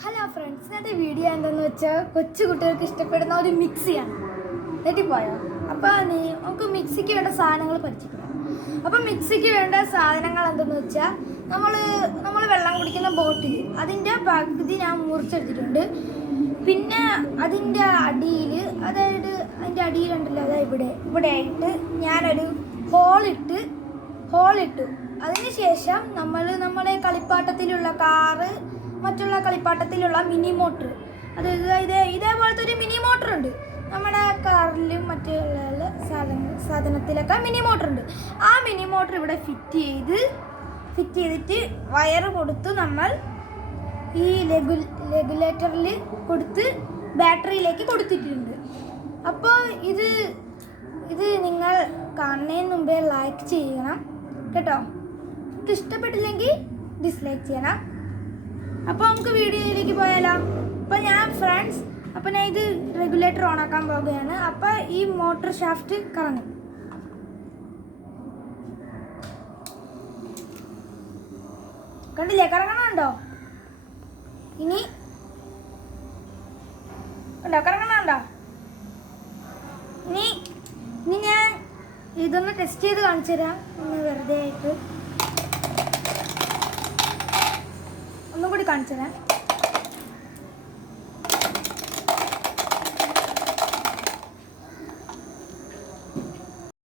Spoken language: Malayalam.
ഹലോ ഫ്രണ്ട്സ്, ഇന്നത്തെ വീഡിയോ എന്താണെന്ന് വെച്ചാൽ കൊച്ചു കുട്ടികൾക്ക് ഇഷ്ടപ്പെടുന്ന ഒരു മിക്സിയാണ്. തെറ്റിപ്പോയോ? അപ്പോൾ നമുക്ക് മിക്സിക്ക് വേണ്ട സാധനങ്ങൾ പരിചയപ്പെടാം. അപ്പോൾ മിക്സിക്ക് വേണ്ട സാധനങ്ങൾ എന്തെന്ന് വെച്ചാൽ നമ്മൾ വെള്ളം കുടിക്കുന്ന ബോട്ടിൽ അതിൻ്റെ പകുതി ഞാൻ മുറിച്ചെടുത്തിട്ടുണ്ട്. പിന്നെ അതിൻ്റെ അടിയിൽ, അതായത് അതിൻ്റെ അടിയിലുണ്ടല്ലോ, അതായത് ഇവിടെ ആയിട്ട് ഞാനൊരു ഹോളിട്ടു. അതിനുശേഷം നമ്മുടെ കളിപ്പാട്ടത്തിലുള്ള കാറ്, മറ്റുള്ള കളിപ്പാട്ടത്തിലുള്ള മിനി മോട്ടർ, അതായത് ഇതേപോലത്തെ ഒരു മിനി മോട്ടർ ഉണ്ട്. നമ്മുടെ കാറിലും മറ്റുള്ള സാധനത്തിലൊക്കെ മിനി മോട്ടർ ഉണ്ട്. ആ മിനി മോട്ടർ ഇവിടെ ഫിറ്റ് ചെയ്തിട്ട് വയർ കൊടുത്ത് നമ്മൾ ഈ റെഗുലേറ്ററിൽ കൊടുത്ത് ബാറ്ററിയിലേക്ക് കൊടുത്തിട്ടുണ്ട്. അപ്പോൾ ഇത് നിങ്ങൾ കാണുന്നതിന് മുമ്പേ ലൈക്ക് ചെയ്യണം കേട്ടോ. നിങ്ങൾക്ക് ഇഷ്ടപ്പെട്ടില്ലെങ്കിൽ ഡിസ്ലൈക്ക് ചെയ്യണം. അപ്പോൾ നമുക്ക് വീഡിയോയിലേക്ക് പോയാലോ. അപ്പോൾ ഞാൻ ഇത് റെഗുലേറ്റർ ഓൺ ആക്കാൻ പോവുകയാണ്. അപ്പോൾ ഈ മോട്ടർ ഷാഫ്റ്റ് കറങ്ങും. കണ്ടില്ലേ, കറങ്ങണുണ്ടോ? ഇനി ഉണ്ടോ? കറങ്ങണുണ്ടോ? ഇനി ഞാൻ ഇതൊന്ന് ടെസ്റ്റ് ചെയ്ത് കാണിച്ചു തരാം. വെറുതെ ആയിട്ട് ഒന്നും കൂടി കാണിച്ചു തരാം.